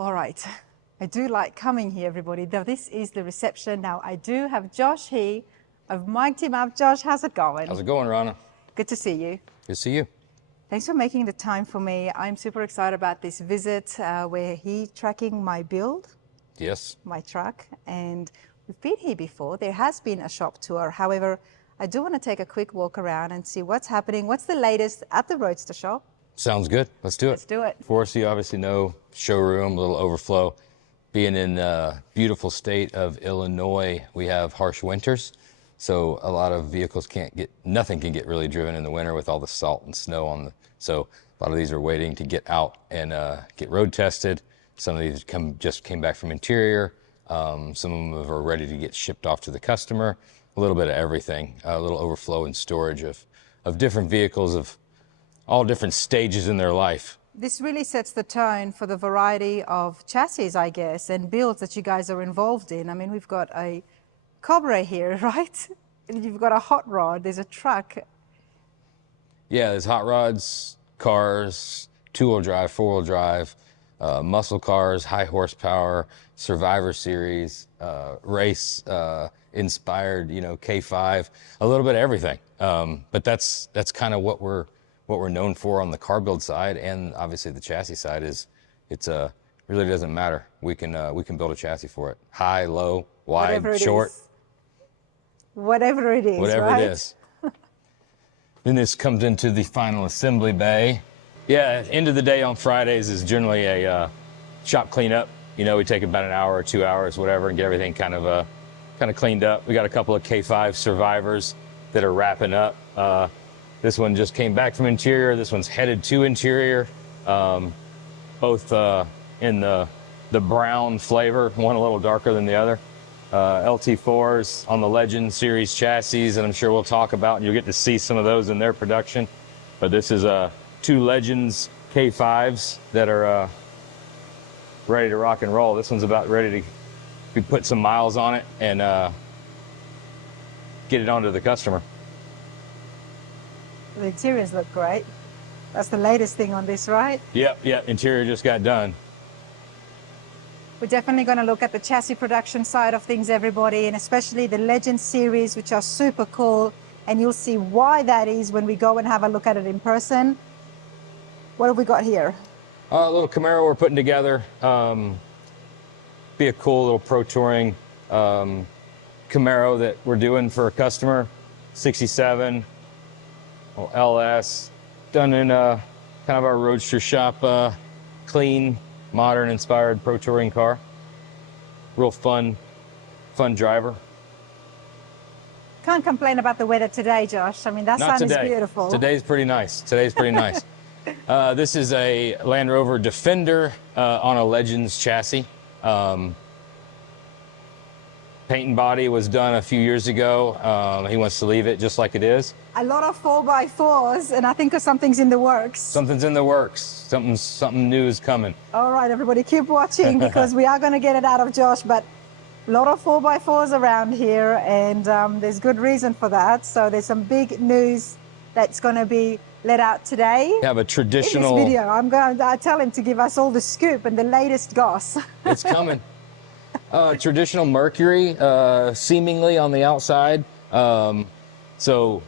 All right. I do like coming here, everybody. Now, this is the reception. Now, I do have Josh here. I've mic'd him up. Josh, how's it going? How's it going, Rana? Good to see you. Good to see you. Thanks for making the time for me. I'm super excited about this visit where he's tracking my build. Yes. My truck. And we've been here before. There has been a shop tour. However, I do want to take a quick walk around and see what's happening. What's the latest at the Roadster Shop? Sounds good. Let's do it. Let's do it. For us, you obviously know showroom, a little overflow. Being in the beautiful state of Illinois, we have harsh winters. So a lot of vehicles nothing can get really driven in the winter with all the salt and snow on the, so a lot of these are waiting to get out and get road tested. Some of these just came back from interior. Some of them are ready to get shipped off to the customer. A little bit of everything, a little overflow and storage of different vehicles of all different stages in their life. This really sets the tone for the variety of chassis, I guess, and builds that you guys are involved in. I mean, we've got a Cobra here, right? And you've got a hot rod, there's a truck. Yeah, there's hot rods, cars, two-wheel drive, four-wheel drive, muscle cars, high horsepower, Survivor Series, race inspired, K5, a little bit of everything. But that's kind of what we're known for on the car build side, and obviously the chassis side is really doesn't matter. We can build a chassis for it. High, low, wide, short. Whatever it is, whatever right? it is. Then this comes into the final assembly bay. Yeah, end of the day on Fridays is generally a shop cleanup. We take about an hour or 2 hours, whatever, and get everything kind of cleaned up. We got a couple of K5 Survivors that are wrapping up. This one just came back from interior. This one's headed to interior. Both in the brown flavor, one a little darker than the other. LT4s on the Legend series chassis, and I'm sure we'll talk about, and you'll get to see some of those in their production. But this is two Legends K5s that are ready to rock and roll. This one's about ready to put some miles on it and get it onto the customer. The interiors look great. That's the latest thing on this, right? Yep, interior just got done. We're definitely going to look at the chassis production side of things, everybody, and especially the Legend series, which are super cool. And you'll see why that is when we go and have a look at it in person. What have we got here? A little Camaro we're putting together. Be a cool little pro touring Camaro that we're doing for a customer. 67 LS, done in kind of our Roadster Shop, clean, modern inspired pro touring car. Real fun driver. Can't complain about the weather today, Josh. I mean, that sun is beautiful. Today's pretty nice. This is a Land Rover Defender on a Legends chassis. Paint and body was done a few years ago. He wants to leave it just like it is. A lot of 4x4s, and I think something's in the works. Something's in the works. Something new is coming. All right, everybody, keep watching because we are going to get it out of Josh, but a lot of 4x4s around here, and there's good reason for that. So there's some big news that's going to be let out today. We have a traditional... In this video, I'm going to tell him to give us all the scoop and the latest goss. It's coming. Traditional Mercury, seemingly on the outside. So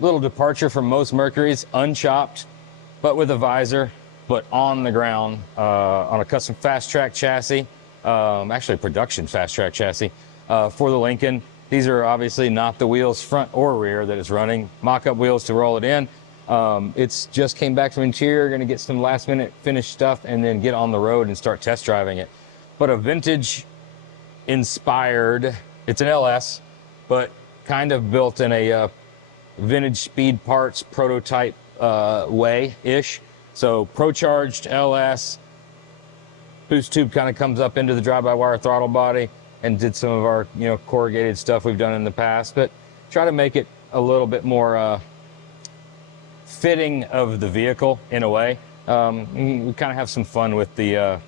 little departure from most Mercuries, unchopped, but with a visor, but on the ground, on a custom fast track chassis, actually a production fast track chassis for the Lincoln. These are obviously not the wheels front or rear that it's running, mock-up wheels to roll it in. It's just came back from interior, gonna get some last minute finished stuff and then get on the road and start test driving it. But a vintage inspired, it's an LS, but kind of built in a vintage speed parts prototype way-ish. So pro-charged LS, boost tube kind of comes up into the drive-by-wire throttle body, and did some of our corrugated stuff we've done in the past, but try to make it a little bit more fitting of the vehicle in a way. We kind of have some fun with the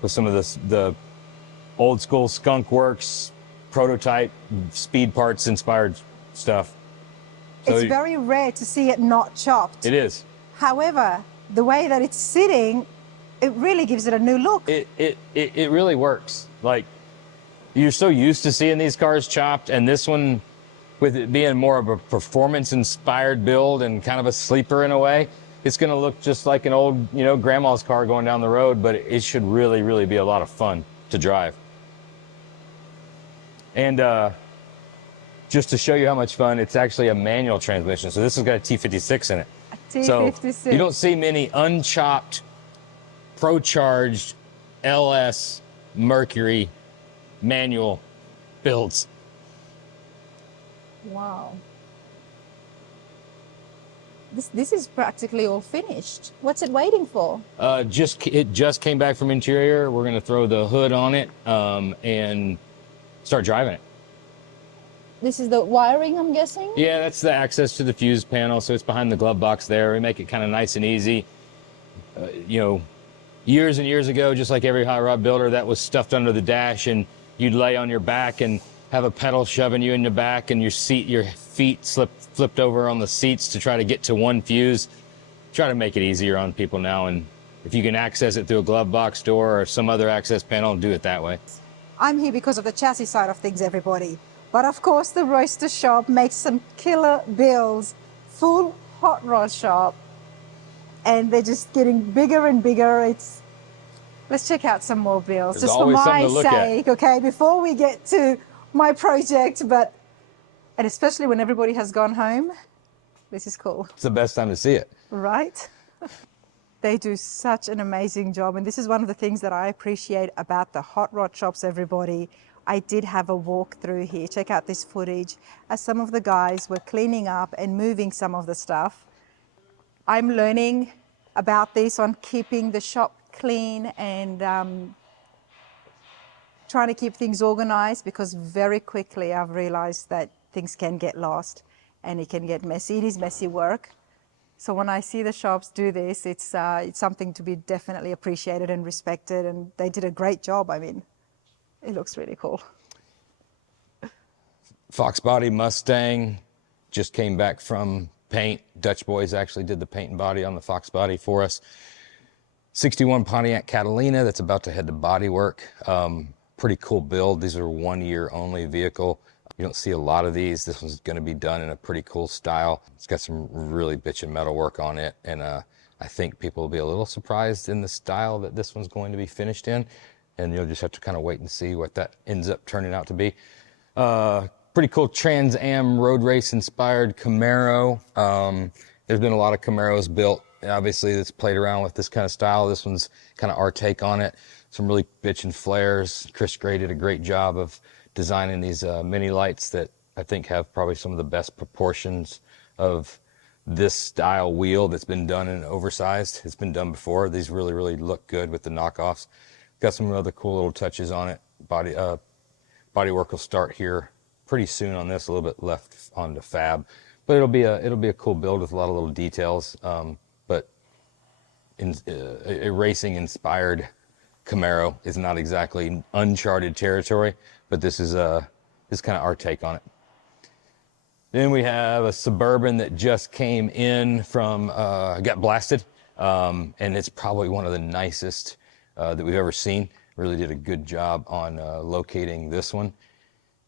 with some of the old school Skunk Works prototype speed parts inspired stuff. So it's very rare to see it not chopped. It is. However, the way that it's sitting, It really gives it a new look. It really works. Like, you're so used to seeing these cars chopped, and this one, with it being more of a performance-inspired build and kind of a sleeper in a way, it's going to look just like an old, you know, grandma's car going down the road, but it should really, really be a lot of fun to drive. And just to show you how much fun, it's actually a manual transmission. So this has got a T56 in it. A T56. So you don't see many unchopped, pro-charged LS Mercury manual builds. Wow. This is practically all finished. What's it waiting for? It just came back from interior. We're gonna throw the hood on it and start driving it. This is the wiring, I'm guessing? Yeah, that's the access to the fuse panel. So it's behind the glove box there. We make it kind of nice and easy. You know, years and years ago, just like every hot rod builder, that was stuffed under the dash, and you'd lay on your back and have a pedal shoving you in the back, and your feet flipped over on the seats to try to get to one fuse. Try to make it easier on people now, and if you can access it through a glove box door or some other access panel, do it that way. I'm here because of the chassis side of things, everybody. But of course, the Roadster Shop makes some killer builds, full hot rod shop, and they're just getting bigger and bigger. Let's check out some more builds, There's just for my something to look at. sake, okay, before we get to my project, and especially when everybody has gone home, this is cool. It's the best time to see it. Right? They do such an amazing job, and this is one of the things that I appreciate about the hot rod shops, everybody. I did have a walk through here. Check out this footage as some of the guys were cleaning up and moving some of the stuff. I'm learning about this on keeping the shop clean and trying to keep things organized, because very quickly I've realized that things can get lost and it can get messy. It is messy work. So when I see the shops do this, it's something to be definitely appreciated and respected, and they did a great job. I mean, it looks really cool. Fox body Mustang just came back from paint. Dutch boys actually did the paint and body on the Fox body for us. 61 Pontiac Catalina that's about to head to body work. Pretty cool build. These are 1 year only vehicle. You don't see a lot of these. This one's going to be done in a pretty cool style. It's got some really bitchin' metal work on it, and I think people will be a little surprised in the style that this one's going to be finished in, and you'll just have to kind of wait and see what that ends up turning out to be. Pretty cool Trans Am road race inspired Camaro. There's been a lot of Camaros built, obviously, that's played around with this kind of style. This one's kind of our take on it. Some really bitchin' flares. Chris Gray did a great job of designing these mini lights that I think have probably some of the best proportions of this style wheel that's been done in oversized. It's been done before. These really, really look good with the knockoffs. Got some other cool little touches on it. Body work will start here pretty soon on this, a little bit left on the fab, but it'll be a cool build with a lot of little details. But a racing inspired Camaro is not exactly uncharted territory, but this is kind of our take on it. Then we have a Suburban that just came in from, got blasted, and it's probably one of the nicest that we've ever seen. Really did a good job on locating this one.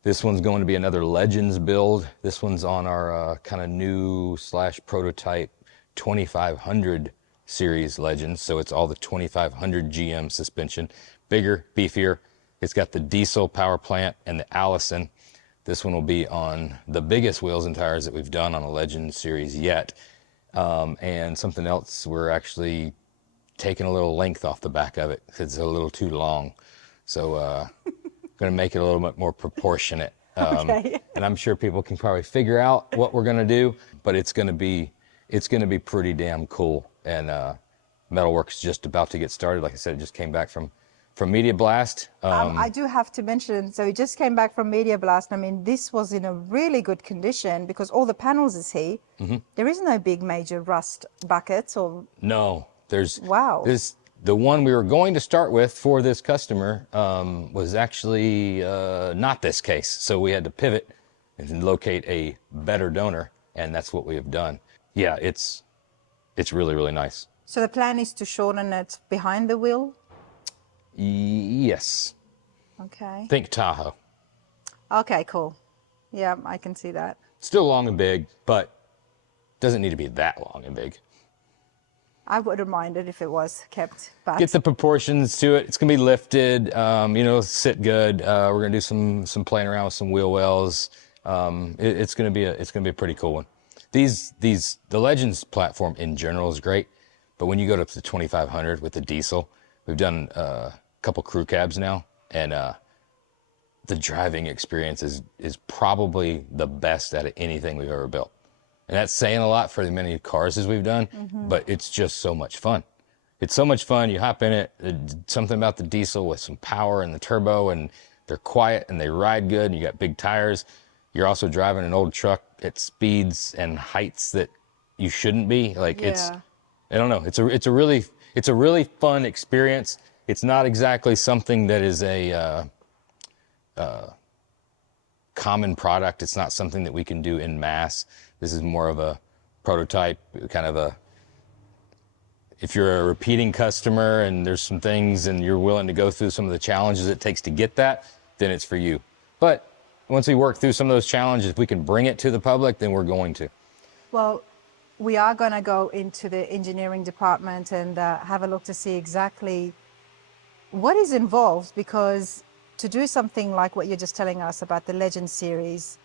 This one's going to be another Legends build. This one's on our kind of new / prototype 2500 series Legends. So it's all the 2500 GM suspension, bigger, beefier. It's got the diesel power plant and the Allison. This one will be on the biggest wheels and tires that we've done on a Legends series yet. And something else, we're actually taking a little length off the back of it. It's a little too long. So going to make it a little bit more proportionate. Okay. And I'm sure people can probably figure out what we're going to do, but it's going to be pretty damn cool. And metalwork's just about to get started. Like I said, it just came back from Media Blast. I do have to mention, so it just came back from Media Blast. I mean, this was in a really good condition because all the panels is here. Mm-hmm. There is no big major rust buckets or... No, there's... Wow. The one we were going to start with for this customer was actually not this case. So we had to pivot and locate a better donor, and that's what we have done. Yeah, it's it's really, really nice. So the plan is to shorten it behind the wheel? Yes. Okay. Think Tahoe. Okay, cool. Yeah, I can see that. Still long and big, but doesn't need to be that long and big. I wouldn't mind it if it was kept, but Get the proportions to it. It's gonna be lifted. Sit good. We're gonna do some playing around with some wheel wells. It's gonna be a pretty cool one. The Legends platform in general is great, but when you go up to the 2500 with the diesel, we've done a couple crew cabs now, and the driving experience is probably the best out of anything we've ever built. And that's saying a lot for the many cars as we've done, but it's just so much fun. It's so much fun. You hop in it, something about the diesel with some power and the turbo, and they're quiet and they ride good, and you got big tires. You're also driving an old truck at speeds and heights that you shouldn't be. I don't know. It's a really fun experience. It's not exactly something that is a common product. It's not something that we can do in mass. This is more of a prototype, kind of if you're a repeating customer and there's some things and you're willing to go through some of the challenges it takes to get that, then it's for you. But once we work through some of those challenges, if we can bring it to the public, then we're going to. well, we are going to go into the engineering department and have a look to see exactly what is involved, because to do something like what you're just telling us about the Legend series,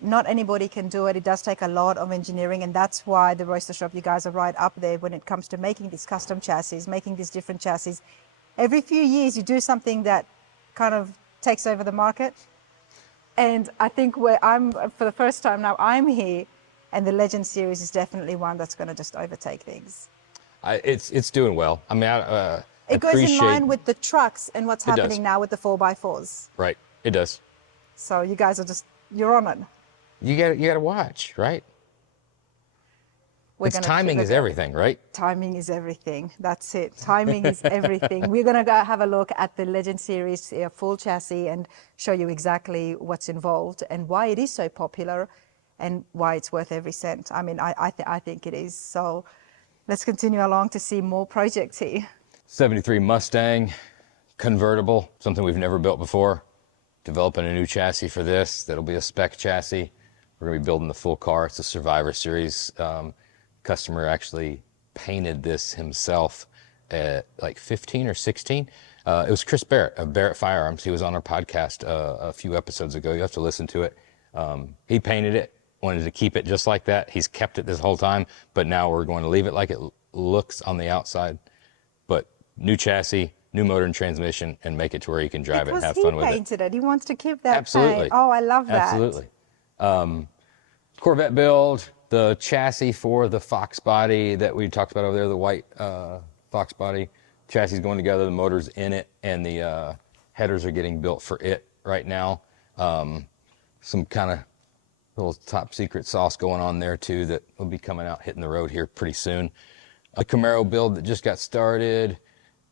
not anybody can do it. It does take a lot of engineering, and that's why the Roadster Shop, you guys are right up there when it comes to making these custom chassis, making these different chassis. Every few years you do something that kind of takes over the market. And I think for the first time now, I'm here, and the Legend series is definitely one that's going to just overtake things. It's doing well. I mean, It goes in line with the trucks and what's happening now with the 4x4s. Right, it does. So you guys you're on it. You got to watch, right? Timing is everything, right? Timing is everything. That's it. Timing is everything. We're going to go have a look at the Legend series full chassis and show you exactly what's involved and why it is so popular and why it's worth every cent. I mean, I think it is. So let's continue along to see more projects here. 73 Mustang convertible, something we've never built before. Developing a new chassis for this. That'll be a spec chassis. We're going to be building the full car. It's a Survivor Series. Customer actually painted this himself at like 15 or 16. It was Chris Barrett of Barrett Firearms. He was on our podcast a few episodes ago. You have to listen to it. He painted it, wanted to keep it just like that. He's kept it this whole time, but now we're going to leave it like it looks on the outside. But new chassis, new motor and transmission, and make it to where you can drive it and have fun with it. He painted it. He wants to keep that Absolutely. paint. Oh, I love that. Absolutely. Corvette build, the chassis for the Fox body that we talked about over there, the white Fox body. Chassis going together, the motor's in it, and the headers are getting built for it right now. Some kind of little top secret sauce going on there too that will be coming out, hitting the road here pretty soon. A Camaro build that just got started.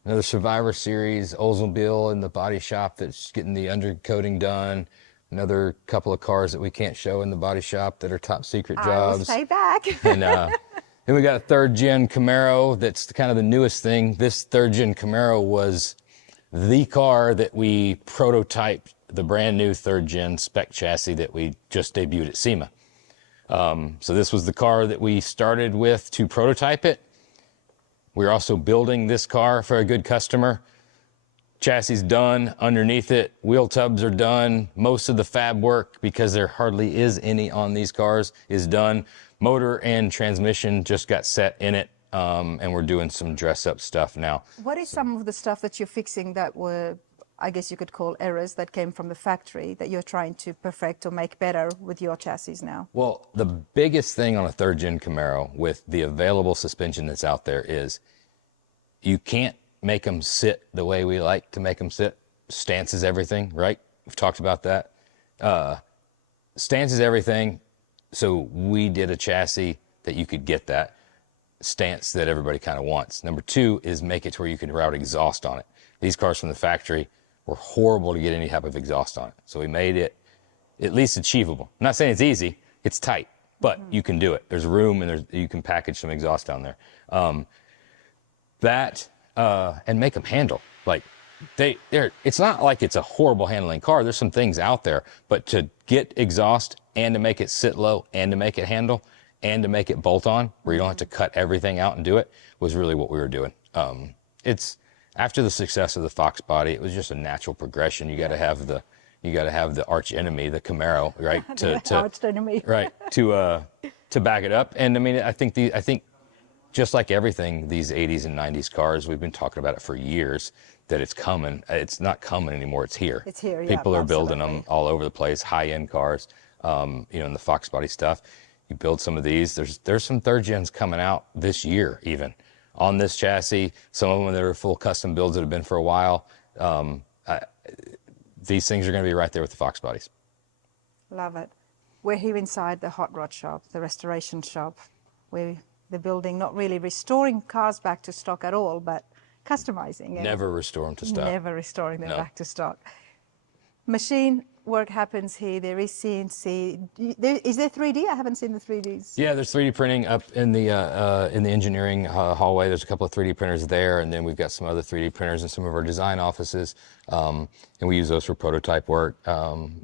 Another Survivor Series Oldsmobile in the body shop that's getting the undercoating done. Another couple of cars that we can't show in the body shop that are top secret jobs. I will stay back. And then we got a third gen Camaro that's kind of the newest thing. This third gen Camaro was the car that we prototyped, the brand new third gen spec chassis that we just debuted at SEMA. So this was the car that we started with to prototype it. We're also building this car for a good customer. Chassis done, underneath it, wheel tubs are done. Most of the fab work, because there hardly is any on these cars, is done. Motor and transmission just got set in it, and we're doing some dress-up stuff now. What is some of the stuff that you're fixing that were, I guess you could call errors that came from the factory that you're trying to perfect or make better with your chassis now? Well, the biggest thing on a third-gen Camaro with the available suspension that's out there is you can't make them sit the way we like to make them sit. Stance is everything, right? We've talked about that. Stance is everything. So we did a chassis that you could get that stance that everybody kind of wants. Number two is make it to where you can route exhaust on it. These cars from the factory were horrible to get any type of exhaust on it. So we made it at least achievable. I'm not saying it's easy, it's tight. but you can do it. There's room, and you can package some exhaust down there. And make them handle. Like it's not like it's a horrible handling car. There's some things out there, but to get exhaust and to make it sit low and to make it handle and to make it bolt on where you don't have to cut everything out and do it was really what we were doing. It's after the success of the Fox body, it was just a natural progression. You got to have the arch enemy, the Camaro, right? Arch enemy. Right. To back it up. And I mean, I think just like everything, these 80s and 90s cars, we've been talking about it for years, that it's coming. It's not coming anymore. It's here. It's here, yeah. People are building absolutely. them all over the place, high-end cars, in the Fox body stuff. You build some of these. There's some third gens coming out this year, even on this chassis. Some of them that are full custom builds that have been for a while. These things are going to be right there with the Fox bodies. Love it. We're here inside the hot rod shop, the restoration shop, where the building, not really restoring cars back to stock at all, but customizing. Never restore them to stock. Never restoring them No. back to stock. Machine work happens here. There is CNC. Is there 3D? I haven't seen the 3Ds. Yeah, there's 3D printing up in the engineering hallway. There's a couple of 3D printers there, and then we've got some other 3D printers in some of our design offices, and we use those for prototype work.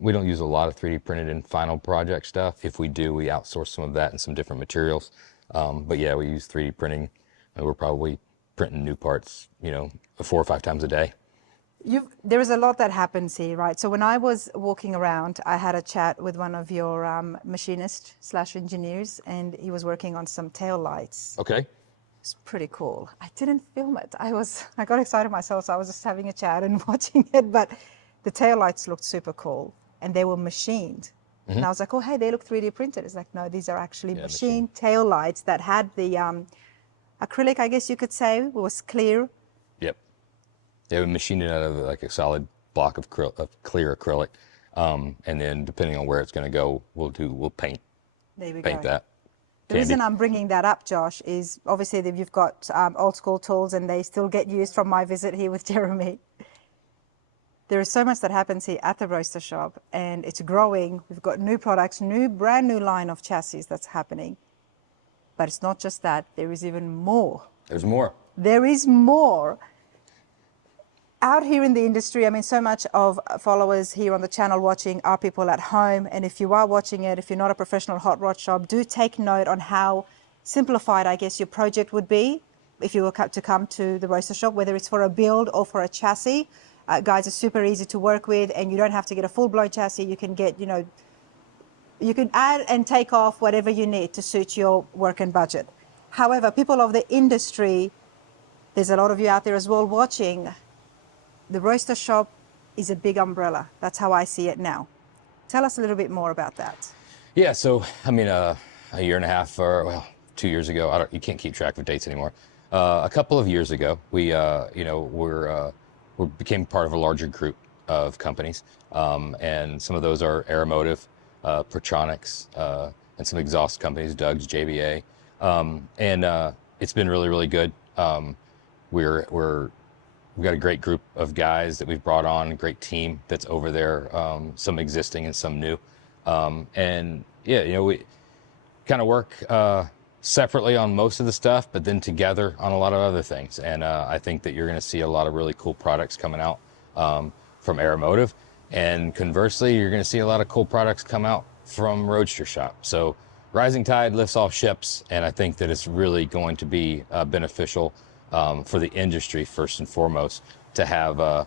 We don't use a lot of 3D printed and final project stuff. If we do, we outsource some of that and some different materials. But yeah, we use 3D printing. We're probably printing new parts, 4 or 5 times a day. There is a lot that happens here, right? So when I was walking around, I had a chat with one of your machinists/engineers, and he was working on some tail lights. Okay. It's pretty cool. I didn't film it. I got excited myself, so I was just having a chat and watching it. But the tail lights looked super cool, and they were machined. Mm-hmm. And I was like, oh, hey, they look 3D printed. It's like, no, these are actually machined tail lights that had the acrylic, I guess you could say, was clear. Yep. They would machine it out of like a solid block of clear acrylic, and then depending on where it's going to go, we'll paint. There we paint go. that. The reason I'm bringing that up, Josh, is obviously that you've got old school tools, and they still get used from my visit here with Jeremy. There is so much that happens here at the Roadster Shop, and it's growing. We've got new products, brand new line of chassis that's happening. But it's not just that. There is even more. There's more. There is more. Out here in the industry, I mean, so much of followers here on the channel watching are people at home. And if you are watching it, if you're not a professional hot rod shop, do take note on how simplified, I guess, your project would be if you were to come to the Roadster Shop, whether it's for a build or for a chassis. Guys are super easy to work with, and you don't have to get a full-blown chassis. You can get, you can add and take off whatever you need to suit your work and budget. However, people of the industry, there's a lot of you out there as well watching. The Roadster Shop is a big umbrella. That's how I see it now. Tell us a little bit more about that. Yeah, so, I mean, a year and a half, or, well, 2 years ago, you can't keep track of dates anymore. A couple of years ago, we became part of a larger group of companies, and some of those are Aeromotive, Protronics, and some exhaust companies, Doug's, JBA, and it's been really, really good. We've got a great group of guys that we've brought on, a great team that's over there, some existing and some new, and yeah, we kind of work separately on most of the stuff, but then together on a lot of other things. And I think that you're going to see a lot of really cool products coming out from Aeromotive. And conversely, you're going to see a lot of cool products come out from Roadster Shop. So rising tide lifts all ships. And I think that it's really going to be beneficial for the industry, first and foremost, to have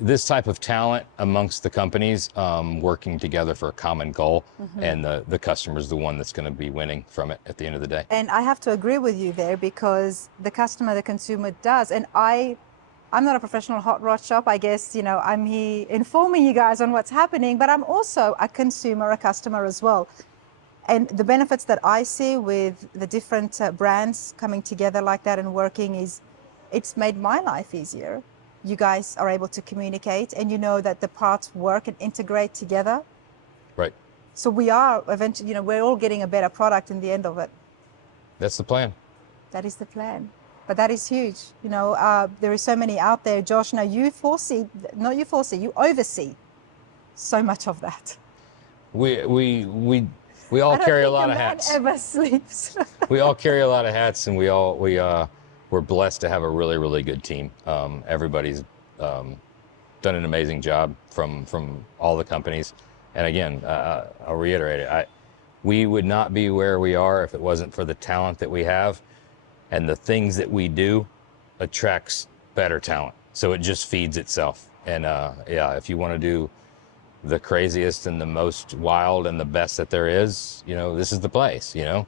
this type of talent amongst the companies working together for a common goal, and the customer's the one that's going to be winning from it at the end of the day. And I have to agree with you there, because the customer, the consumer does. And I'm not a professional hot rod shop. I guess, I'm here informing you guys on what's happening, but I'm also a consumer, a customer as well. And the benefits that I see with the different brands coming together like that and working it's made my life easier. You guys are able to communicate, and you know that the parts work and integrate together. Right. So we are eventually, we're all getting a better product in the end of it. That's the plan. That is the plan. But that is huge. There is so many out there. Josh, now you oversee so much of that. We We all I don't carry a think lot of man hats. ever sleeps. We all carry a lot of hats, and we're blessed to have a really, really good team. Everybody's done an amazing job from all the companies. And again, I'll reiterate it. We would not be where we are if it wasn't for the talent that we have, and the things that we do attracts better talent. So it just feeds itself. And yeah, if you want to do the craziest and the most wild and the best that there is, this is the place, and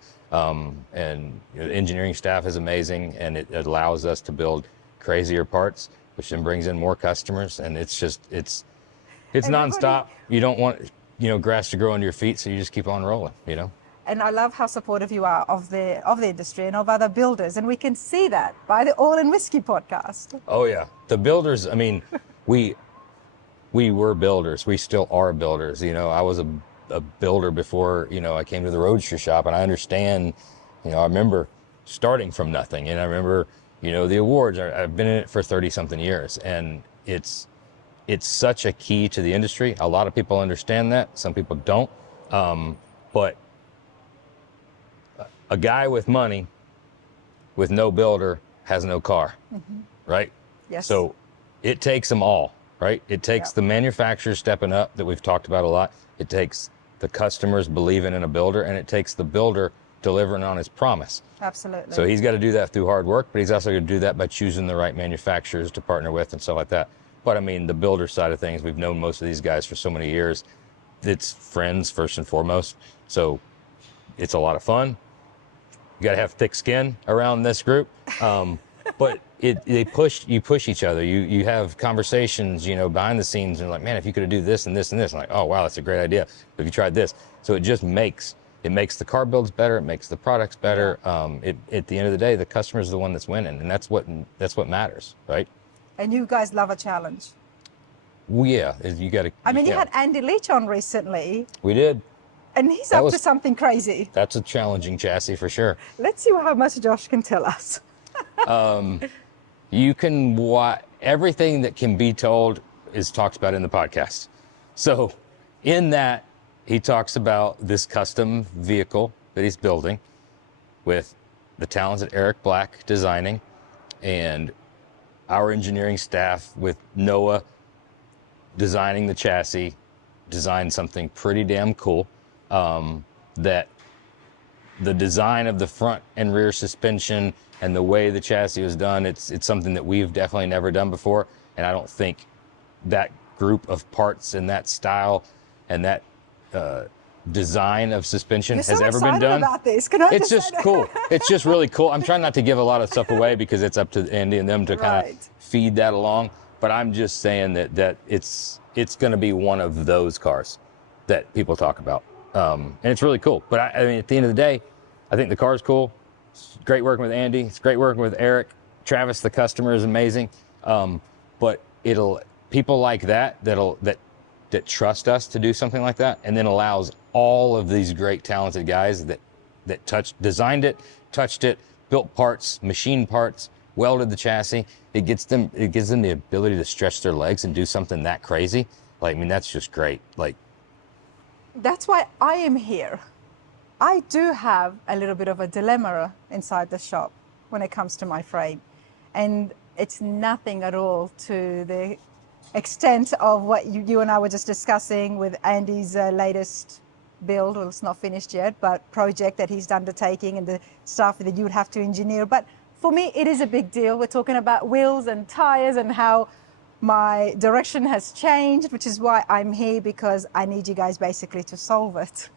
the engineering staff is amazing, and it allows us to build crazier parts, which then brings in more customers. And it's nonstop. You don't want, grass to grow under your feet. So you just keep on rolling, And I love how supportive you are of the industry and of other builders. And we can see that by the All in Whiskey podcast. Oh yeah. The builders, I mean, we were builders. We still are builders. I was a builder before, I came to the Roadster Shop, and I understand, I remember starting from nothing, and I remember, the awards. I've been in it for 30 something years, and it's such a key to the industry. A lot of people understand that. Some people don't. But a guy with money with no builder has no car, right? Yes. So it takes them all. Right? It takes the manufacturers stepping up that we've talked about a lot. It takes the customers believing in a builder, and it takes the builder delivering on his promise. Absolutely. So he's got to do that through hard work, but he's also going to do that by choosing the right manufacturers to partner with and stuff like that. But I mean, the builder side of things, we've known most of these guys for so many years. It's friends first and foremost. So it's a lot of fun. You got to have thick skin around this group. But you push each other. You have conversations, behind the scenes, and like, man, if you could do this and this and this, I'm like, oh wow, that's a great idea. Have you tried this? So it just makes the car builds better. It makes the products better. At the end of the day, the customer is the one that's winning, and that's what matters, right? And you guys love a challenge. Well, yeah, you got to. I mean, you had Andy Leach on recently. We did. And he's up to something crazy. That's a challenging chassis for sure. Let's see how much Josh can tell us. You can everything that can be told is talked about in the podcast. So in that, he talks about this custom vehicle that he's building with the talented Eric Black designing, and our engineering staff with Noah designing the chassis, designed something pretty damn cool. That the design of the front and rear suspension and the way the chassis was done, it's something that we've definitely never done before. And I don't think that group of parts and that style and that design of suspension has ever been done. About this. It's just cool. It's just really cool. I'm trying not to give a lot of stuff away because it's up to Andy and them to kind of feed that along. But I'm just saying that it's going to be one of those cars that people talk about. And it's really cool. But I mean, at the end of the day, I think the car is cool. It's great working with Andy. It's great working with Eric. Travis, the customer, is amazing. But people like that trust us to do something like that, and then allows all of these great talented guys that designed it, touched it, built parts, machined parts, welded the chassis. It gives them the ability to stretch their legs and do something that crazy. Like, I mean, that's just great. Like, that's why I am here. I do have a little bit of a dilemma inside the shop when it comes to my frame. And it's nothing at all to the extent of what you and I were just discussing with Andy's latest build. Well, it's not finished yet, but project that he's undertaking and the stuff that you would have to engineer. But for me, it is a big deal. We're talking about wheels and tires and how my direction has changed, which is why I'm here, because I need you guys basically to solve it.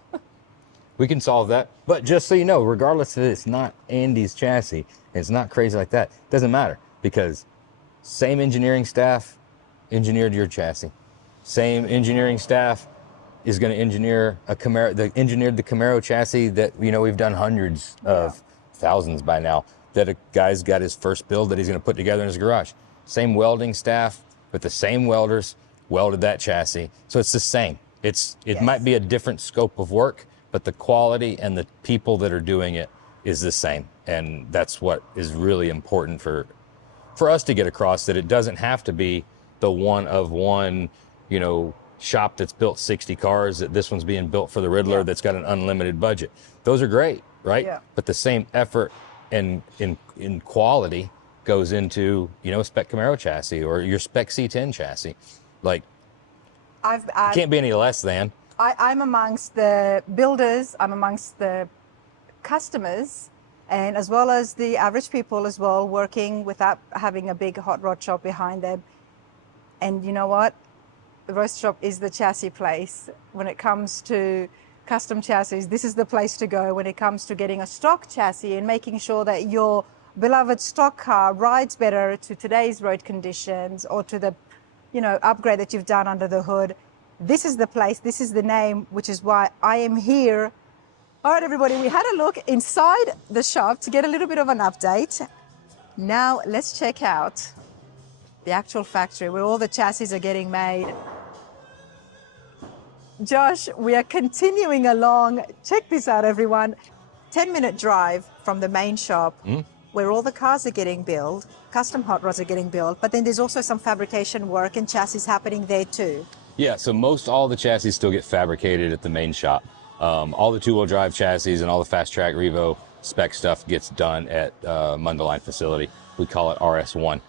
We can solve that. But just so you know, regardless of it's not Andy's chassis, it's not crazy like that, it doesn't matter, because same engineering staff engineered your chassis. Same engineering staff is going to engineer engineered the Camaro chassis that, we've done hundreds of thousands by now, that a guy's got his first build that he's going to put together in his garage. Same welding staff with the same welders welded that chassis. So it's the same. It might be a different scope of work, but the quality and the people that are doing it is the same. And that's what is really important for us to get across, that it doesn't have to be the one of one, shop that's built 60 cars, that this one's being built for the Riddler that's got an unlimited budget. Those are great, right? Yeah. But the same effort and in quality goes into, you know, a spec Camaro chassis or your spec C10 chassis. Like, I've can't be any less than. I'm amongst the builders, I'm amongst the customers, and as well as the average people as well, working without having a big hot rod shop behind them. And you know what? The Roadster Shop is the chassis place. When it comes to custom chassis, this is the place to go. When it comes to getting a stock chassis and making sure that your beloved stock car rides better to today's road conditions or to the, you know, upgrade that you've done under the hood, this is the place, this is the name, which is why I am here. All right, everybody, we had a look inside the shop to get a little bit of an update. Now let's check out the actual factory where all the chassis are getting made. Josh, we are continuing along. Check this out, everyone. 10-minute drive from the main shop where all the cars are getting built, custom hot rods are getting built, but then there's also some fabrication work and chassis happening there too. Yeah, so most all the chassis still get fabricated at the main shop. All the two-wheel drive chassis and all the Fast Track Revo spec stuff gets done at Mundelein facility. We call it RS1.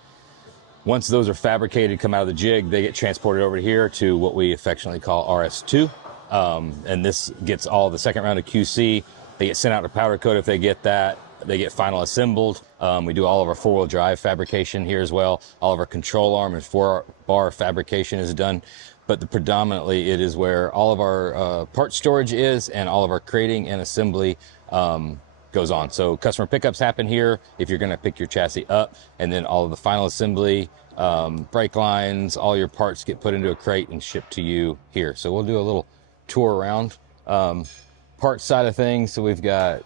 Once those are fabricated, come out of the jig, they get transported over here to what we affectionately call RS2. And this gets all the second round of QC. They get sent out to powder coat if they get that. They get final assembled. We do all of our four-wheel drive fabrication here as well. All of our control arm and 4-bar fabrication is done. But predominantly it is where all of our part storage is and all of our crating and assembly goes on. So customer pickups happen here if you're gonna pick your chassis up, and then all of the final assembly, brake lines, all your parts get put into a crate and shipped to you here. So we'll do a little tour around. Parts side of things, so we've got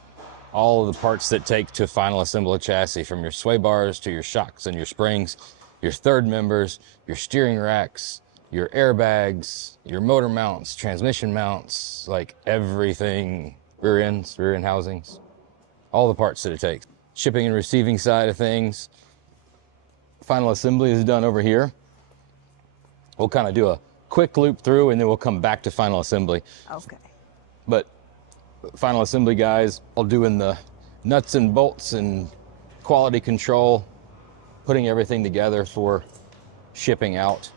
all of the parts that take to final assemble a chassis, from your sway bars to your shocks and your springs, your third members, your steering racks, your airbags, your motor mounts, transmission mounts, like everything, rear end housings, all the parts that it takes. Shipping and receiving side of things, final assembly is done over here. We'll kind of do a quick loop through and then we'll come back to final assembly. Okay. But final assembly guys all doing the nuts and bolts and quality control, putting everything together for shipping out.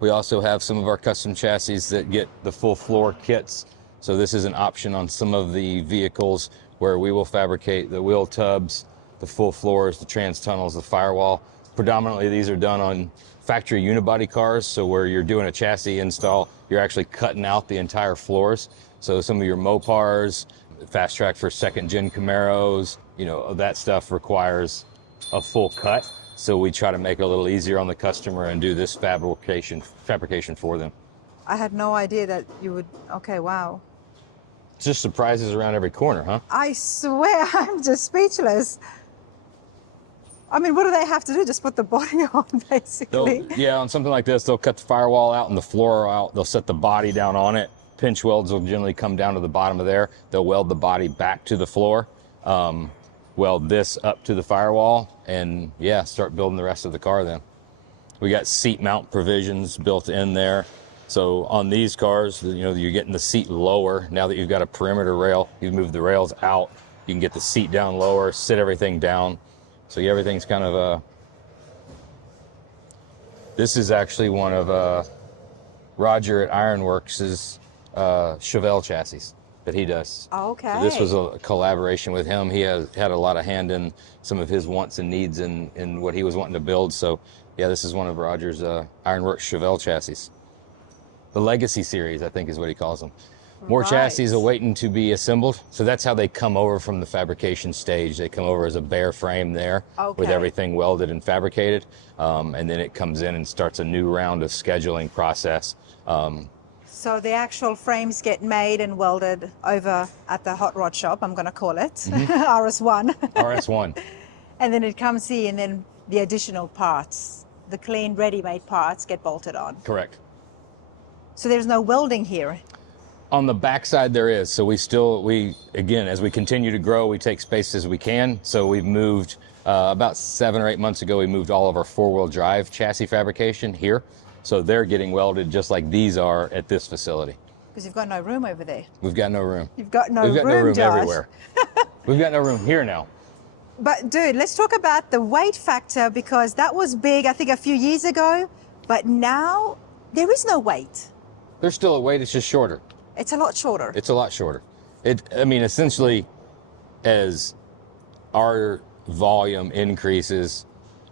We also have some of our custom chassis that get the full floor kits. So this is an option on some of the vehicles where we will fabricate the wheel tubs, the full floors, the trans tunnels, the firewall. Predominantly these are done on factory unibody cars. So where you're doing a chassis install, you're actually cutting out the entire floors. So some of your Mopars, Fast Track for second gen Camaros, you know, that stuff requires a full cut. So we try to make it a little easier on the customer and do this fabrication for them. I had no idea that you would, okay, wow. It's just surprises around every corner, huh? I swear, I'm just speechless. I mean, what do they have to do? Just put the body on, basically? Yeah, on something like this, they'll cut the firewall out and the floor out. They'll set the body down on it. Pinch welds will generally come down to the bottom of there. They'll weld the body back to the floor, weld this up to the firewall, and yeah, start building the rest of the car then. We got seat mount provisions built in there. So on these cars, you know, you're getting the seat lower. Now that you've got a perimeter rail, you've moved the rails out, you can get the seat down lower, sit everything down. So yeah, everything's kind of this is actually one of Roger at Ironworks' Chevelle chassis that he does. Okay. So this was a collaboration with him. He had a lot of hand in some of his wants and needs in what he was wanting to build. So yeah, this is one of Roger's Ironworks Chevelle chassis. The Legacy series, I think is what he calls them. More chassis are waiting to be assembled. So that's how they come over from the fabrication stage. They come over as a bare frame there with everything welded and fabricated. And then it comes in and starts a new round of scheduling process. So the actual frames get made and welded over at the Hot Rod Shop, I'm going to call it, RS1. RS1. And then it comes here, and then the additional parts, the clean, ready-made parts get bolted on. Correct. So there's no welding here? On the backside there is. So we again, as we continue to grow, we take space as we can. So we've moved, about 7 or 8 months ago, we moved all of our four-wheel drive chassis fabrication here. So they're getting welded just like these are at this facility. Because you've got no room over there. We've got no room. You've got no We've got no room Josh. everywhere. We've got no room here now. But dude, let's talk about the weight factor, because that was big, I think, a few years ago. But now there is no weight. There's still a weight, it's just shorter. It's a lot shorter. It's a lot shorter. I mean, essentially, as our volume increases,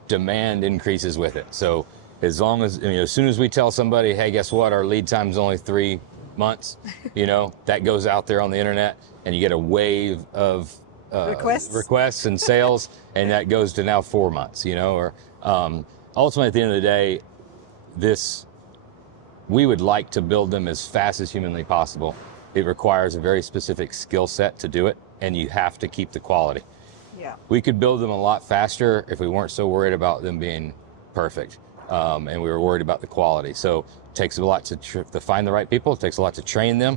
demand increases with it. So as long as, as soon as we tell somebody, hey, guess what, our lead time is only 3 months, that goes out there on the internet, and you get a wave of requests and sales, and that goes to now 4 months, or ultimately at the end of the day, we would like to build them as fast as humanly possible. It requires a very specific skill set to do it, and you have to keep the quality. Yeah. We could build them a lot faster if we weren't so worried about them being perfect, and we were worried about the quality. So it takes a lot to find the right people. It takes a lot to train them.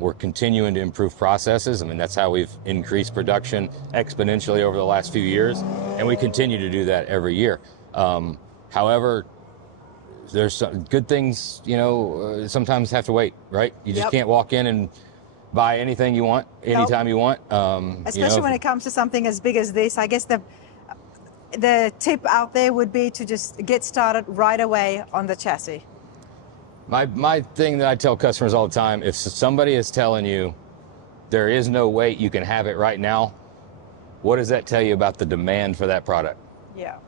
We're continuing to improve processes. I mean, that's how we've increased production exponentially over the last few years, and we continue to do that every year. However, there's some good things, sometimes have to wait, right? You just can't walk in and buy anything you want, anytime you want. Especially when it comes to something as big as this. I guess the tip out there would be to just get started right away on the chassis. My thing that I tell customers all the time, if somebody is telling you there is no wait, you can have it right now, what does that tell you about the demand for that product? Yeah.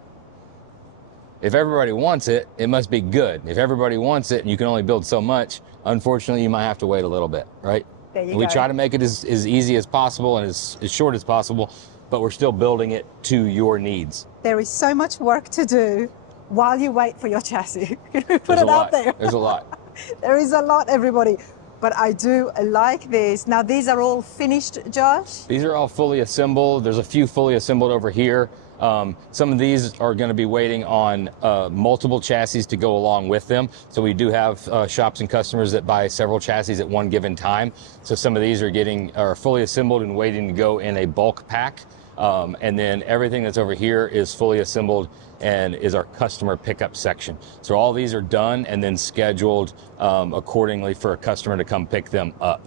If everybody wants it, it must be good. If everybody wants it and you can only build so much, unfortunately, you might have to wait a little bit, right? There you We go. try to make it as easy as possible and as short as possible, but we're still building it to your needs. There is so much work to do while you wait for your chassis. Put There's it a out lot. there. There's a lot. There is a lot, everybody. But I do like this. Now, these are all finished, Josh? These are all fully assembled. There's a few fully assembled over here. Some of these are going to be waiting on multiple chassis to go along with them. So we do have shops and customers that buy several chassis at one given time. So some of these are fully assembled and waiting to go in a bulk pack. And then everything that's over here is fully assembled and is our customer pickup section. So all these are done and then scheduled accordingly for a customer to come pick them up.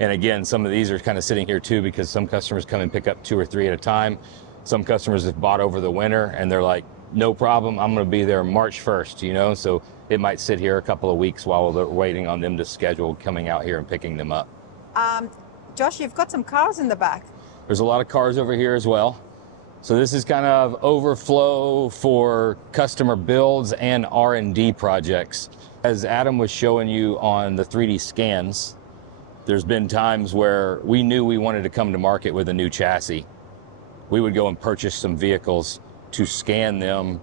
And again, some of these are kind of sitting here too, because some customers come and pick up 2 or 3 at a time. Some customers have bought over the winter and they're like, no problem, I'm going to be there March 1st, so it might sit here a couple of weeks while they're waiting on them to schedule coming out here and picking them up. Josh, you've got some cars in the back. There's a lot of cars over here as well. So this is kind of overflow for customer builds and R&D projects. As Adam was showing you on the 3D scans, there's been times where we knew we wanted to come to market with a new chassis. We would go and purchase some vehicles to scan them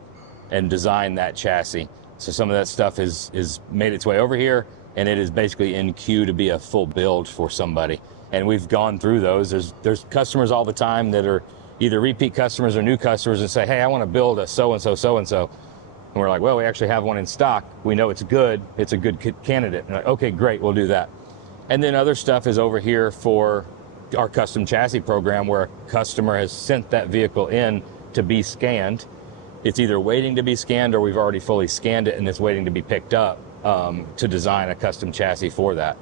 and design that chassis. So some of that stuff is made its way over here, and it is basically in queue to be a full build for somebody. And we've gone through those. There's customers all the time that are either repeat customers or new customers and say, hey, I want to build a so-and-so, so-and-so. And we're like, well, we actually have one in stock. We know it's good. It's a good candidate. And like, okay, great, we'll do that. And then other stuff is over here for our custom chassis program, where a customer has sent that vehicle in to be scanned. It's either waiting to be scanned or we've already fully scanned it and it's waiting to be picked up to design a custom chassis for that.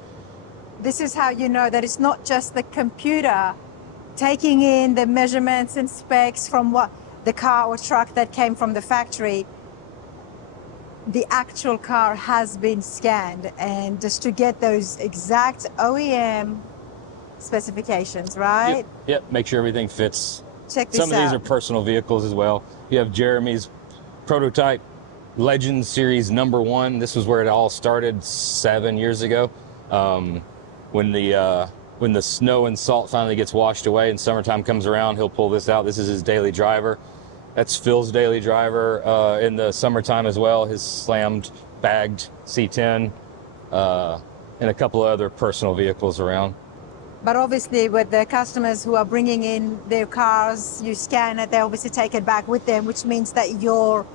This is how you know that it's not just the computer taking in the measurements and specs from what the car or truck that came from the factory. The actual car has been scanned, and just to get those exact OEM specifications, right? Yep. Make sure everything fits. Check this out. Some of these are personal vehicles as well. You have Jeremy's prototype Legend Series #1. This was where it all started 7 years ago. When the snow and salt finally gets washed away and summertime comes around, he'll pull this out. This is his daily driver. That's Phil's daily driver in the summertime as well. His slammed, bagged C10 and a couple of other personal vehicles around. But obviously with the customers who are bringing in their cars, you scan it, they obviously take it back with them, which means that your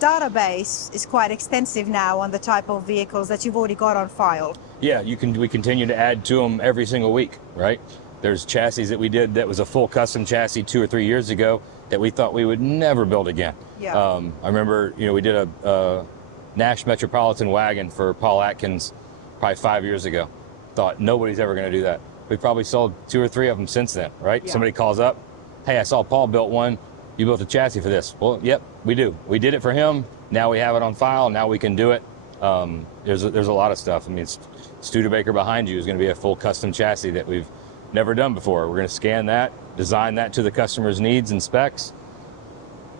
database is quite extensive now on the type of vehicles that you've already got on file. Yeah, we continue to add to them every single week, right? There's chassis that we did that was a full custom chassis 2 or 3 years ago that we thought we would never build again. Yeah. I remember, we did a Nash Metropolitan wagon for Paul Atkins probably 5 years ago. Thought nobody's ever going to do that. We've probably sold 2 or 3 of them since then, right? Yeah. Somebody calls up, hey, I saw Paul built one. You built a chassis for this. Well, yep, we do. We did it for him. Now we have it on file. Now we can do it. There's a lot of stuff. I mean, Studebaker behind you is going to be a full custom chassis that we've never done before. We're going to scan that, design that to the customer's needs and specs.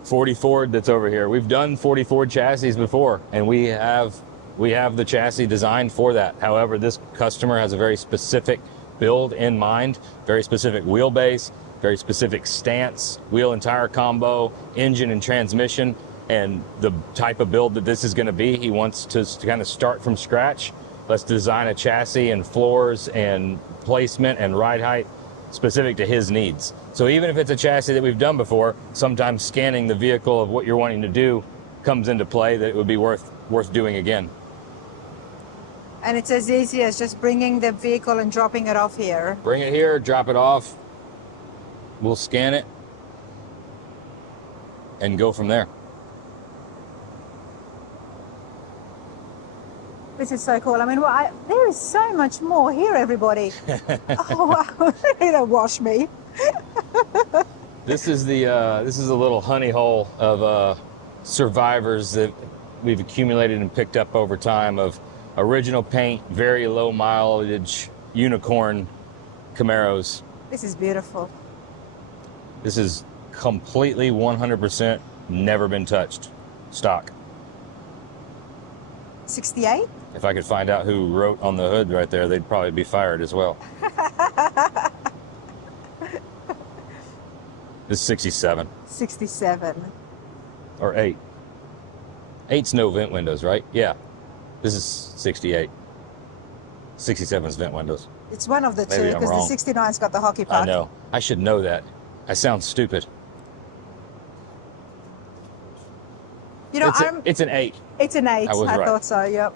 40 Ford that's over here. We've done 40 Ford chassis before, and we have the chassis designed for that. However, this customer has a very specific build in mind, very specific wheelbase, very specific stance, wheel and tire combo, engine and transmission, and the type of build that this is going to be. He wants to kind of start from scratch. Let's design a chassis and floors and placement and ride height specific to his needs. So even if it's a chassis that we've done before, sometimes scanning the vehicle of what you're wanting to do comes into play that it would be worth doing again. And it's as easy as just bringing the vehicle and dropping it off here. Bring it here, drop it off. We'll scan it and go from there. This is so cool. I mean, there is so much more here, everybody. Oh, wow. They don't wash me. This is a little honey hole of survivors that we've accumulated and picked up over time of original paint, very low mileage unicorn Camaros. This is beautiful. This is completely 100% never been touched. Stock. 68? If I could find out who wrote on the hood right there, they'd probably be fired as well. This is 67. 67. Or 8. 8's no vent windows, right? Yeah. This is 68. 67's vent windows. It's one of the Maybe two, I'm because the wrong. 69's got the hockey puck. I know. I should know that. I sound stupid. You know, It's an 8. It's an 8. I was right. Thought so, yep.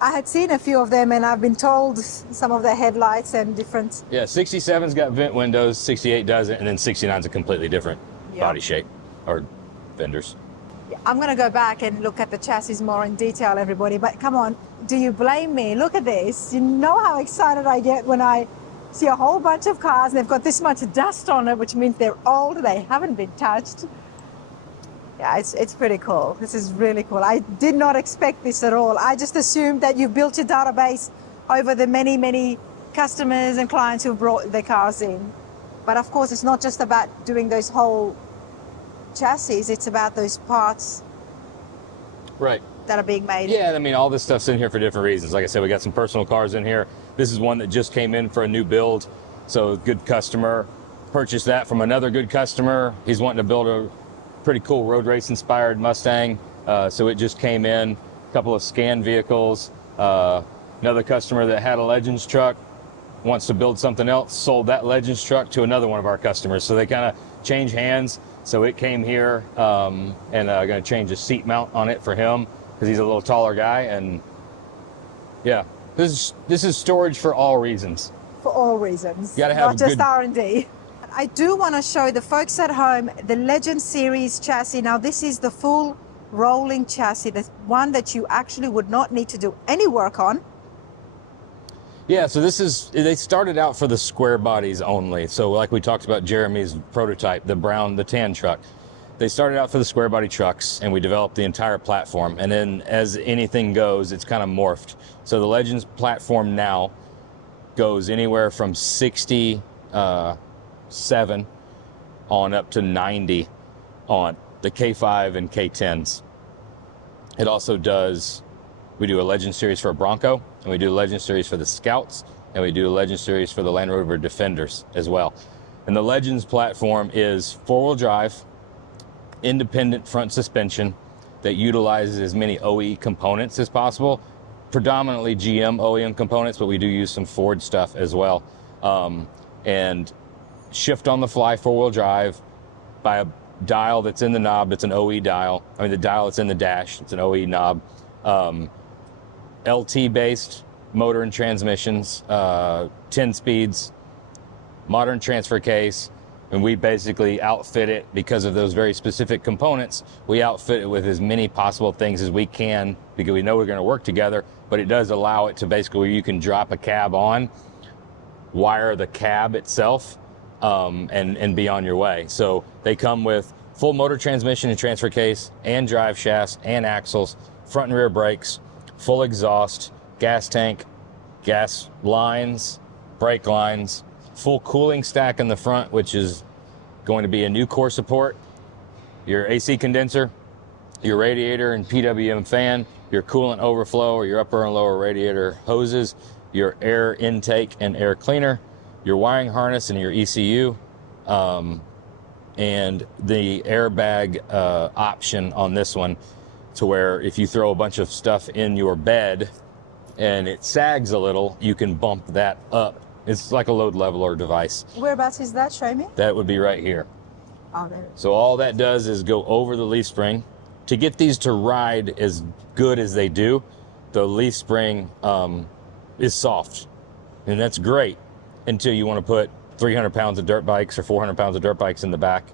I had seen a few of them, and I've been told some of the headlights and different... Yeah, 67's got vent windows, 68 doesn't, and then 69's a completely different body shape or fenders. I'm going to go back and look at the chassis more in detail, everybody. But come on, do you blame me? Look at this. You know how excited I get when I see a whole bunch of cars and they've got this much dust on it, which means they're old, they haven't been touched. Yeah, it's pretty cool. This is really cool. I did not expect this at all. I just assumed that you built your database over the many, many customers and clients who brought their cars in. But of course, it's not just about doing those whole chassis, it's about those parts Right. that are being made. Yeah, I mean, all this stuff's in here for different reasons. Like I said, we got some personal cars in here. This is one that just came in for a new build. So good customer purchased that from another good customer. He's wanting to build a pretty cool road race inspired Mustang. So it just came in, a couple of scan vehicles. Another customer that had a Legends truck wants to build something else, sold that Legends truck to another one of our customers. So they kind of change hands. So it came here, and going to change the seat mount on it for him because he's a little taller guy. And yeah, this is storage for all reasons. For all reasons, You gotta have not just good- R&D. I do want to show the folks at home the Legend Series chassis. Now this is the full rolling chassis, the one that you actually would not need to do any work on. Yeah, so they started out for the square bodies only. So like we talked about Jeremy's prototype, the tan truck. They started out for the square body trucks, and we developed the entire platform. And then as anything goes, it's kind of morphed. So the Legends platform now goes anywhere from 67 on up to 90 on the K5 and K10s. It also does, we do a Legend Series for a Bronco, and we do a Legend Series for the Scouts, and we do a Legend Series for the Land Rover Defenders as well. And the Legends platform is four-wheel drive, independent front suspension that utilizes as many OE components as possible, predominantly GM OEM components, but we do use some Ford stuff as well. And shift on the fly four-wheel drive by a dial that's in the knob, that's an OE dial. I mean, the dial that's in the dash, it's an OE knob. LT-based motor and transmissions, 10 speeds, modern transfer case, And we basically outfit it because of those very specific components. We outfit it with as many possible things as we can because we know we're going to work together, but it does allow it to basically where you can drop a cab on, wire the cab itself, and be on your way. So they come with full motor transmission and transfer case and drive shafts and axles, front and rear brakes, full exhaust, gas tank, gas lines, brake lines, full cooling stack in the front, which is going to be a new core support, your AC condenser, your radiator and PWM fan, your coolant overflow or your upper and lower radiator hoses, your air intake and air cleaner, your wiring harness and your ECU, and the airbag option on this one, to where if you throw a bunch of stuff in your bed and it sags a little, you can bump that up. It's like a load leveler device. Whereabouts is that? Show me. That would be right here. Oh, there it is. So all that does is go over the leaf spring. To get these to ride as good as they do, the leaf spring is soft. And that's great until you want to put 300 pounds of dirt bikes or 400 pounds of dirt bikes in the back.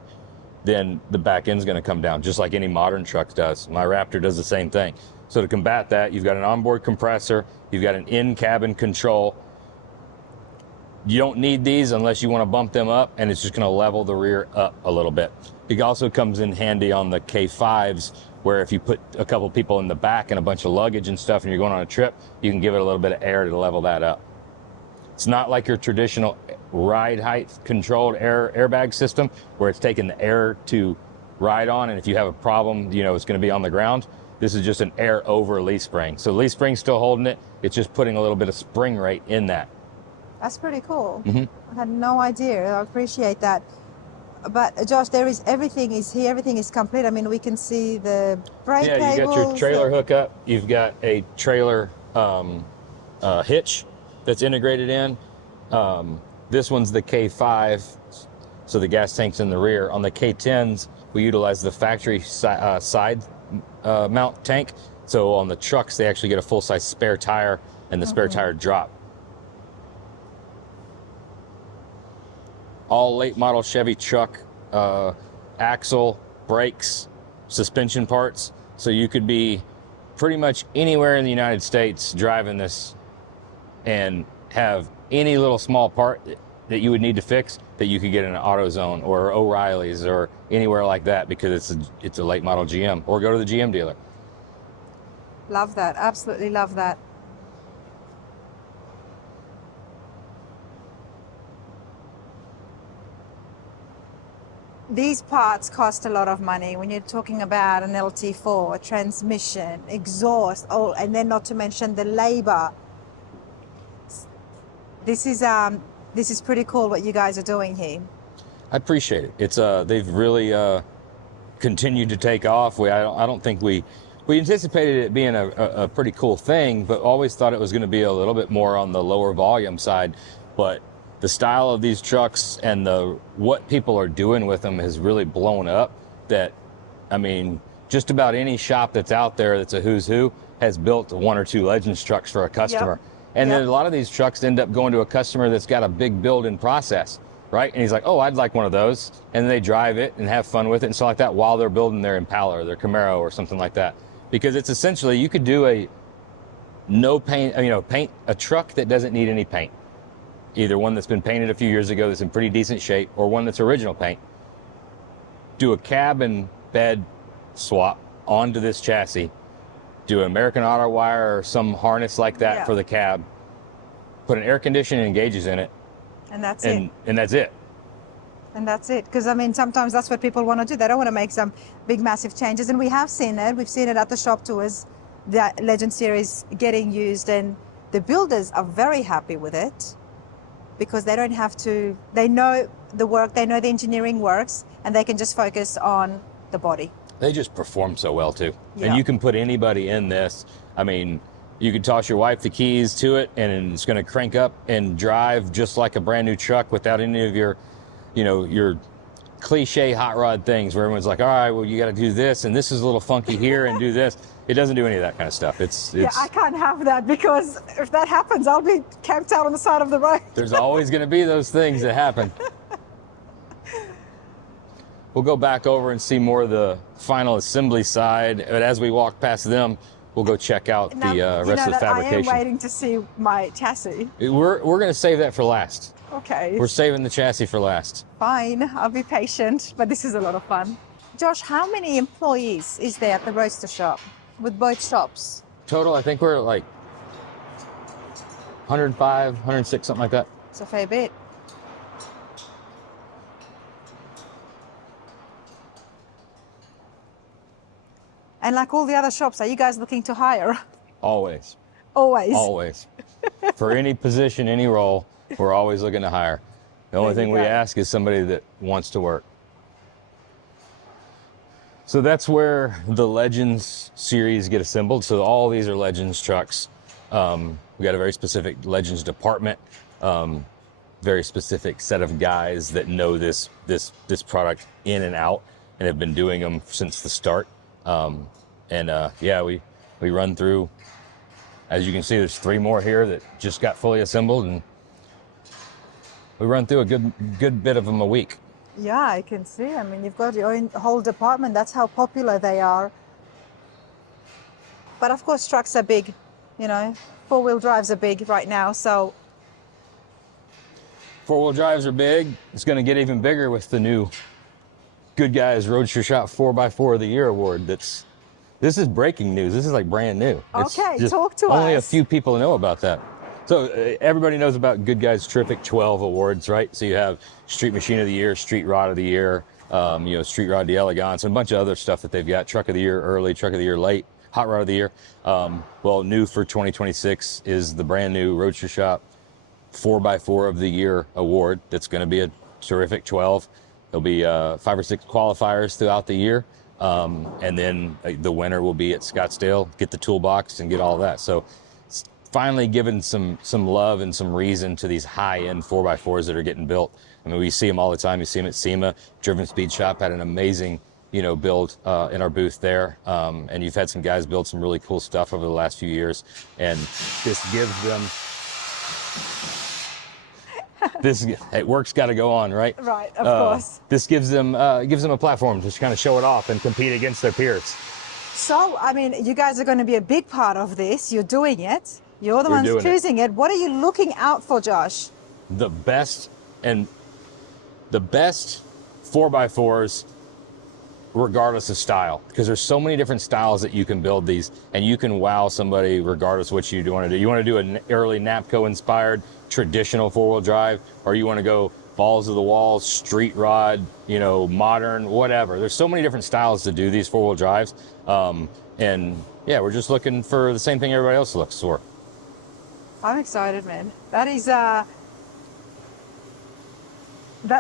Then the back end's going to come down, just like any modern truck does. My Raptor does the same thing. So to combat that, you've got an onboard compressor, you've got an in-cabin control. You don't need these unless you want to bump them up, and it's just going to level the rear up a little bit. It also comes in handy on the K5s, where if you put a couple people in the back and a bunch of luggage and stuff and you're going on a trip, you can give it a little bit of air to level that up. It's not like your traditional ride height controlled airbag system where it's taking the air to ride on, and if you have a problem, you know, it's going to be on the ground. This is just an air over leaf spring. So leaf spring's still holding it. It's just putting a little bit of spring rate in that. That's pretty cool. Mm-hmm. I had no idea. I appreciate that. But Josh, everything is here. Everything is complete. I mean, we can see the brake cables. Yeah, you got your trailer hookup. You've got a trailer hitch that's integrated in. This one's the K5, so the gas tank's in the rear. On the K10s, we utilize the factory side mount tank. So on the trucks, they actually get a full-size spare tire and the spare tire drop. All late model Chevy truck, axle, brakes, suspension parts. So you could be pretty much anywhere in the United States driving this and have any little small part that you would need to fix that you could get in an AutoZone or O'Reilly's or anywhere like that, because it's a late model GM, or go to the GM dealer. Love that. Absolutely love that. These parts cost a lot of money when you're talking about an LT4, a transmission, exhaust, and then not to mention the labor. This is pretty cool what you guys are doing here. I appreciate it. It's they've really continued to take off. I don't think we anticipated it being a pretty cool thing, but always thought it was going to be a little bit more on the lower volume side. But the style of these trucks and what people are doing with them has really blown up. That, I mean, just about any shop that's out there that's a who's who has built one or two Legends trucks for a customer. Yep. And then a lot of these trucks end up going to a customer that's got a big build-in process, right? And he's like, oh, I'd like one of those. And they drive it and have fun with it and stuff like that while they're building their Impala or their Camaro or something like that. Because it's essentially, you could do a no paint, paint a truck that doesn't need any paint. Either one that's been painted a few years ago that's in pretty decent shape, or one that's original paint. Do a cab and bed swap onto this chassis. Do an American Auto Wire or some harness like that for the cab. Put an air conditioning gauges in it. And that's it. And that's it. And that's it. Because, I mean, sometimes that's what people want to do. They don't want to make some big, massive changes. And we have seen it. We've seen it at the shop tours, the Legend series getting used. And the builders are very happy with it, because they don't have to, they know the work, they know the engineering works, and they can just focus on the body. They just perform so well too. Yeah. And you can put anybody in this. I mean, you could toss your wife the keys to it and it's gonna crank up and drive just like a brand new truck without any of your, your cliche hot rod things where everyone's like, all right, well, you gotta do this, and this is a little funky here, and do this. It doesn't do any of that kind of stuff. It's yeah, I can't have that, because if that happens, I'll be camped out on the side of the road. There's always going to be those things that happen. we'll go back over and see more of the final assembly side. But as we walk past them, we'll go check out Now, the rest of the fabrication. I am waiting to see my chassis. We're going to save that for last. Okay. We're saving the chassis for last. Fine, I'll be patient, but this is a lot of fun. Josh, how many employees is there at the Roadster Shop with both shops? Total, I think we're at like 105, 106, something like that. It's a fair bit. And like all the other shops, are you guys looking to hire? Always. Always. Always. For any position, any role, we're always looking to hire. The only thing we ask is somebody that wants to work. So that's where the Legends series get assembled. So all these are Legends trucks. We got a very specific Legends department, very specific set of guys that know this product in and out and have been doing them since the start. Yeah, we run through. As you can see, there's 3 more here that just got fully assembled, and we run through a good bit of them a week. Yeah, I can see. I mean, you've got your own whole department. That's how popular they are. But of course, trucks are big, you know. 4-wheel drives are big right now, so. 4-wheel drives are big. It's going to get even bigger with the new GoodGuys Roadster Shop 4x4 of the Year award. This is breaking news. This is like brand new. Okay, talk to us. Only a few people know about that. So everybody knows about GoodGuys terrific 12 awards, right? So you have Street Machine of the Year, Street Rod of the Year, Street Rod d'Elegance, and a bunch of other stuff that they've got. Truck of the Year early, Truck of the Year late, Hot Rod of the Year. Well, new for 2026 is the brand new Roadster Shop 4x4 of the Year award. That's going to be a terrific 12. There'll be 5 or 6 qualifiers throughout the year. And then the winner will be at Scottsdale, get the toolbox and get all that. So it's finally given some love and some reason to these high-end 4x4s that are getting built. I mean, we see them all the time. You see them at SEMA. Driven Speed Shop had an amazing, build in our booth there. And you've had some guys build some really cool stuff over the last few years. And this gives them... work's got to go on, right? Right, of course. This gives them a platform to just kind of show it off and compete against their peers. So, I mean, you guys are going to be a big part of this. You're doing it. You're the ones choosing it. What are you looking out for, Josh? The best 4x4s, regardless of style, because there's so many different styles that you can build these, and you can wow somebody regardless of what you want to do. You want to do an early Napco inspired traditional 4-wheel drive, or you want to go balls of the wall, street rod, modern, whatever. There's so many different styles to do these 4-wheel drives. And yeah, we're just looking for the same thing everybody else looks for. I'm excited, man. That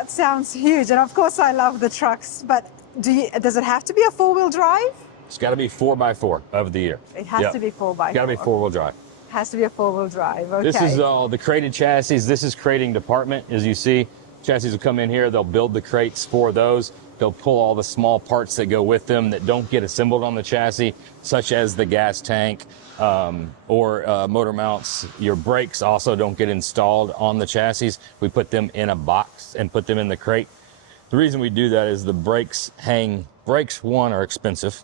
sounds huge. And of course I love the trucks, but does it have to be a 4-wheel drive? It's got to be 4x4 of the year. It has to be 4x4. It's got to be 4-wheel drive. Has to be a 4-wheel drive. Okay. This is all the crated chassis. This is crating department. As you see, chassis will come in here. They'll build the crates for those. They'll pull all the small parts that go with them that don't get assembled on the chassis, such as the gas tank or motor mounts. Your brakes also don't get installed on the chassis. We put them in a box and put them in the crate. The reason we do that is the brakes, one, are expensive.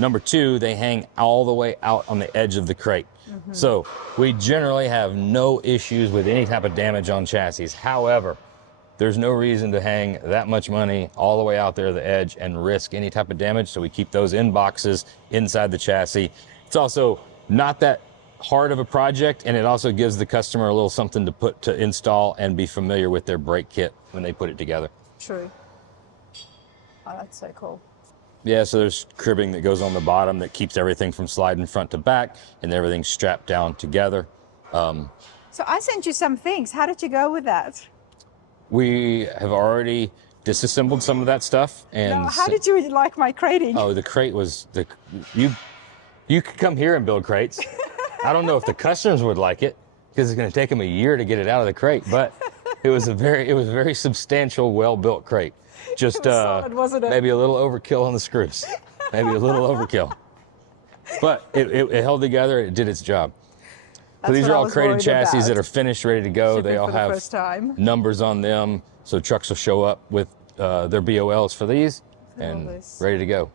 Number 2, they hang all the way out on the edge of the crate. Mm-hmm. So we generally have no issues with any type of damage on chassis. However, there's no reason to hang that much money all the way out there at the edge and risk any type of damage. So we keep those in boxes inside the chassis. It's also not that hard of a project, and it also gives the customer a little something to install and be familiar with their brake kit when they put it together. True. Oh, that's so cool. Yeah, so there's cribbing that goes on the bottom that keeps everything from sliding front to back, and everything's strapped down together. So I sent you some things. How did you go with that? We have already disassembled some of that stuff. And how did you like my crating? Oh, the crate was you could come here and build crates. I don't know if the customers would like it, because it's going to take them a year to get it out of the crate, but it was a very substantial, well-built crate. Just solid, wasn't it? Maybe a little overkill on the screws. Maybe a little overkill. But it held together. It did its job. So these are all crated chassis that are finished, ready to go. They all have numbers on them. So trucks will show up with their BOLs for these all and this. ready to go.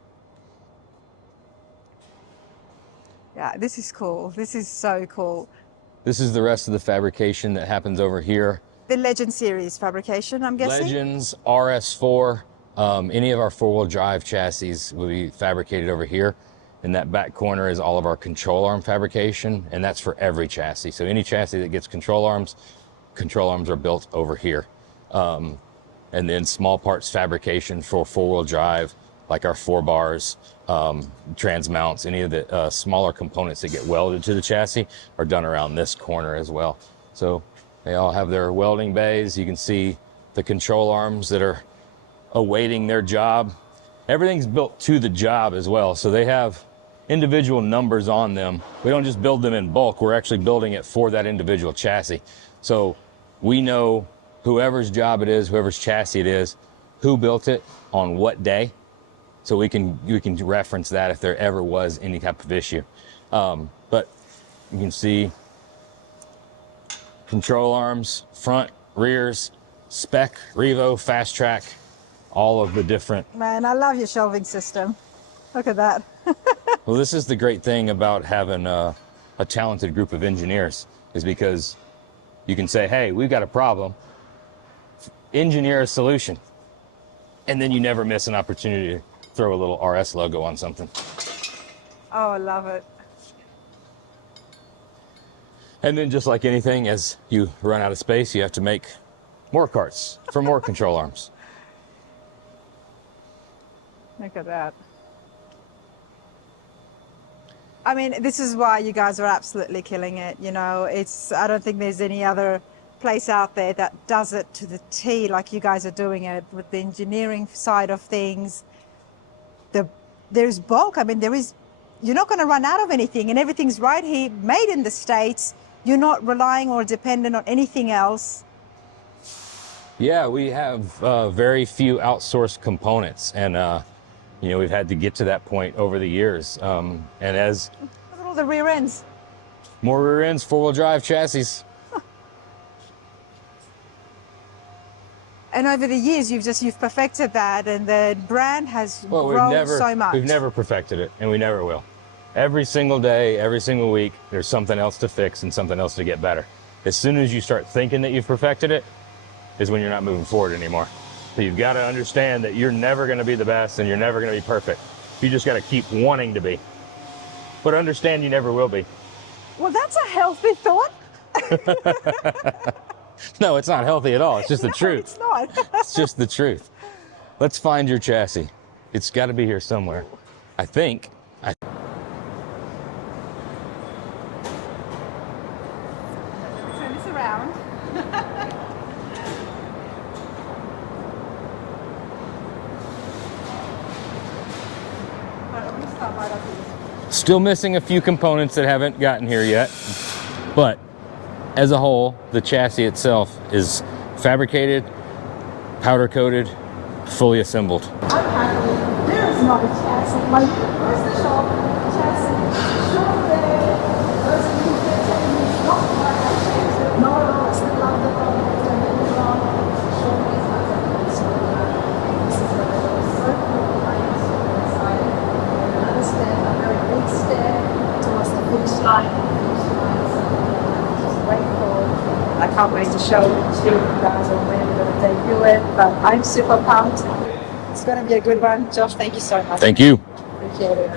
Yeah, this is cool. This is so cool. This is the rest of the fabrication that happens over here. The Legend series fabrication, I'm guessing? Legends, RS4, any of our four-wheel drive chassis will be fabricated over here. In that back corner is all of our control arm fabrication, and that's for every chassis. So any chassis that gets control arms are built over here. And then small parts fabrication for four-wheel drive, like our 4 bars, trans mounts, any of the smaller components that get welded to the chassis are done around this corner as well. So they all have their welding bays. You can see the control arms that are awaiting their job. Everything's built to the job as well. So they have individual numbers on them. We don't just build them in bulk. We're actually building it for that individual chassis. So we know whoever's job it is, whoever's chassis it is, who built it on what day. So we can reference that if there ever was any type of issue. But you can see control arms, front, rears, spec, Revo, fast track, all of the different. Man, I love your shelving system. Look at that. Well, this is the great thing about having a talented group of engineers, is because you can say, hey, we've got a problem, engineer a solution, and then you never miss an opportunity to throw a little RS logo on something. Oh, I love it. And then just like anything, as you run out of space, you have to make more carts for more control arms. Look at that. I mean, this is why you guys are absolutely killing it. You know, I don't think there's any other place out there that does it to the T like you guys are doing it with the engineering side of things. There's bulk. I mean, you're not going to run out of anything, and everything's right here, made in the States. You're not relying or dependent on anything else. Yeah, we have very few outsourced components, and you know, we've had to get to that point over the years. And as Look at all the rear ends. more rear ends, four-wheel drive chassis. And over the years, you've perfected that, and the brand has grown so much. We've never perfected it, and we never will. Every single day, every single week, there's something else to fix and something else to get better. As soon as you start thinking that you've perfected it, is when you're not moving forward anymore. So you've got to understand that you're never going to be the best and you're never going to be perfect. You just got to keep wanting to be. But understand you never will be. Well, that's a healthy thought. No, it's not healthy at all. It's just the truth. It's not. It's just the truth. Let's find your chassis. It's got to be here somewhere. I think. Turn this around. Still missing a few components that haven't gotten here yet, but as a whole, the chassis itself is fabricated, powder coated, fully assembled. I'm happy. There is not a chassis like Roadster Shop chassis. Shop there. Those are new things that you not quite have. No, I still love the product. I really love shop these guys are really so good. This is what I was so cool. I am so excited. Another step, a very big step towards the finish line. I can't wait to show it to you guys on when we're going to debut it, but I'm super pumped. It's going to be a good one. Josh, thank you so much. Thank you. Appreciate it.